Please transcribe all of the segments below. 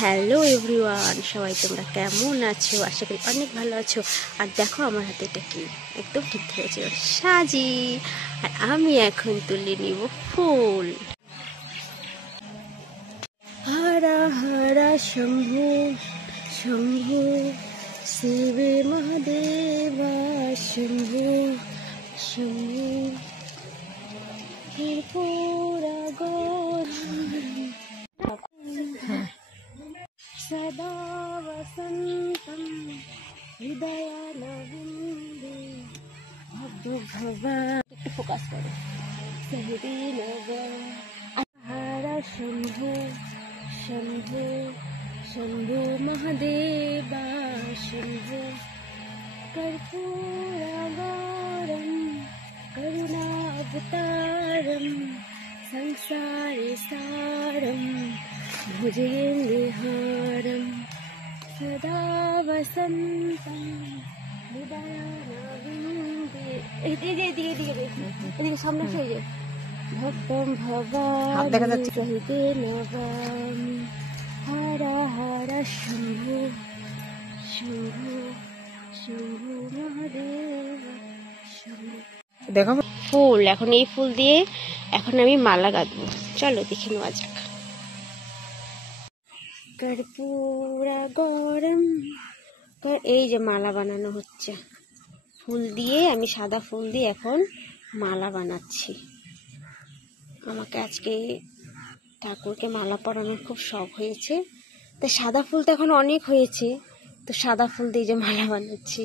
Hello everyone, সবাই তোমরা কেমন আছো? আশা করি অনেক ভালো আছো। আর দেখো আমার হাতে এটা কি, একদম ঠিক হয়েছে সাজি। আর আমি এখন তুলে নিব ফুল। হরা হরা শম্ভু শম্ভু শিবে মহাদেবা শম্ভু শম্ভু ত্রিপুরা सदा वसन्तं हृदयालविन्दे भगवान् একটু ফোকাস করো। সহিতে নব হর শম্ভু শম্ভু শম্ভু মহাদেবা শম্ভু কর্পূরগৌরম করুণাবতারম সংসারে সারম ভুজগেন্দ্রহারম সদা বসন্तं হৃদয়ালবিন্দে। এদিকে সামনে এসে যায়। ভক্তম ভবামি সহিতে নবামি হর হর শম্ভু শম্ভু শম্ভু মহাদেব শম্ভু। দেখো ফুল, এখন এই ফুল দিয়ে এখন আমি মালা গাঁথবো। চলো দেখে নেওয়া যাক। কর্পূরা গরম, এই যে মালা বানানো হচ্ছে ফুল দিয়ে। আমি সাদা ফুল দিয়ে এখন মালা বানাচ্ছি। আমাকে আজকে ঠাকুরকে মালা পরানোর খুব শখ হয়েছে, তো সাদা ফুল তো এখন অনেক হয়েছে, তো সাদা ফুল দিয়ে যে মালা বানাচ্ছি।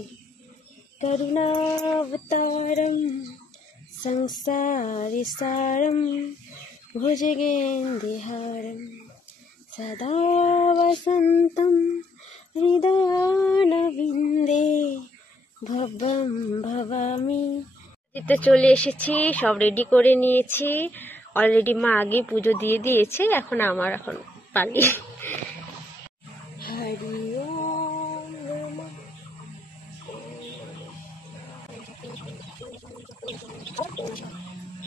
করুণাবতারম সংসারি সারম ভুজগেন্দ্রহারম সদা বসন্तं হৃদয়ালবিন্দে ভবম ভবামি। চলে এসেছি, সব রেডি করে নিয়েছি অলরেডি। মা আগে পুজো দিয়ে দিয়েছে, এখন আমার এখন পালি। হরি ওম নমঃ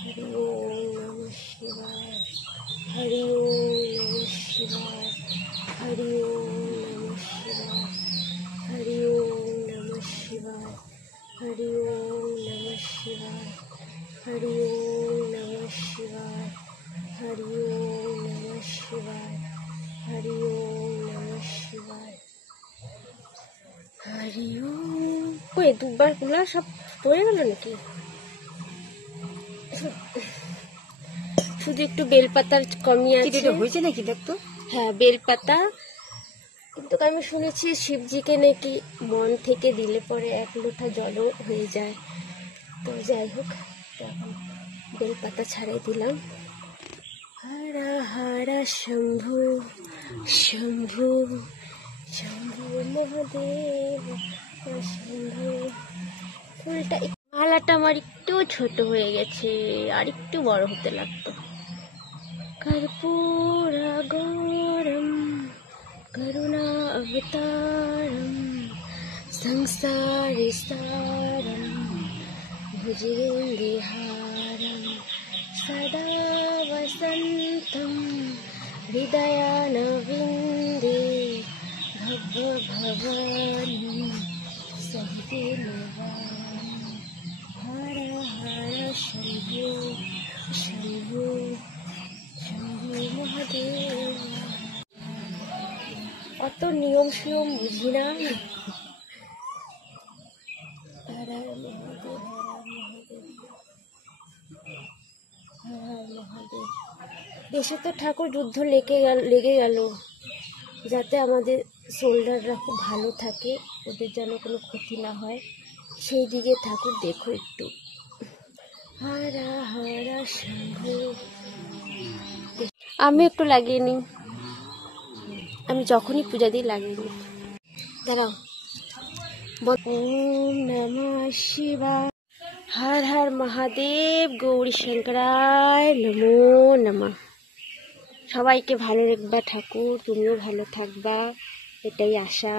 হরি ওম নমঃ শিবায় হরি ওম নমঃ শিবায় হরি ওম নমঃ শিবায় হরি ওম নমঃ শিবায় হরি ওম নমঃ শিবায় হরি ওম নমঃ শিবায় হরি ওম নমঃ শিবায় হরি ওম নমঃ শিবায় হরি ওম। কই দুবার গুলা সব পড়ে গেল নাকি? শুধু একটু বেলপাতার কমি আছে হয়েছে নাকি দেখতো। হ্যাঁ বেলপাতা, কিন্তু আমি শুনেছি শিবজিকে নাকি মন থেকে দিলে পরে 1 লোটা জলও হয়ে যায়। তো যাই হোক, এখন বেলপাতা ছাড়াই দিলাম। হরা হরা শম্ভু শম্ভু শম্ভু মহাদেব শম্ভু। ফুলটা মালাটা আমার একটু ছোট হয়ে গেছে, আর একটু বড় হতে লাগতো। কর্পূরা গৌরম করুণা অবতারম সংসারে সারম ভুজগেন্দ্রহারম সদা বসন্तं হৃদয়ালবিন্দে ভবামি সহিতে নবামি হর হর শম্ভু শম্ভু শম্ভু মহাদেব। অত নিয়ম সিয়ম বুঝি না। হর হর মহাদেব হর হর মহাদেব। দেশে তো ঠাকুর যুদ্ধ লেগে গেল, যাতে আমাদের সোলজাররা খুব ভালো থাকে, ওদের যেন কোনো ক্ষতি না হয়, সেই দিকে ঠাকুর দেখো একটু। হরা হরা শম্ভু। আমি একটু লাগিয়ে নিই, আমি যখনই পূজা দিই লাগিয়ে নিই। দাঁড়াও। ওম নমঃ শিবায় হর হর মহাদেব গৌরী শঙ্করায় নমো নমঃ। সবাইকে ভালো রাখবা ঠাকুর, তুমিও ভালো থাকবা, এটাই আশা।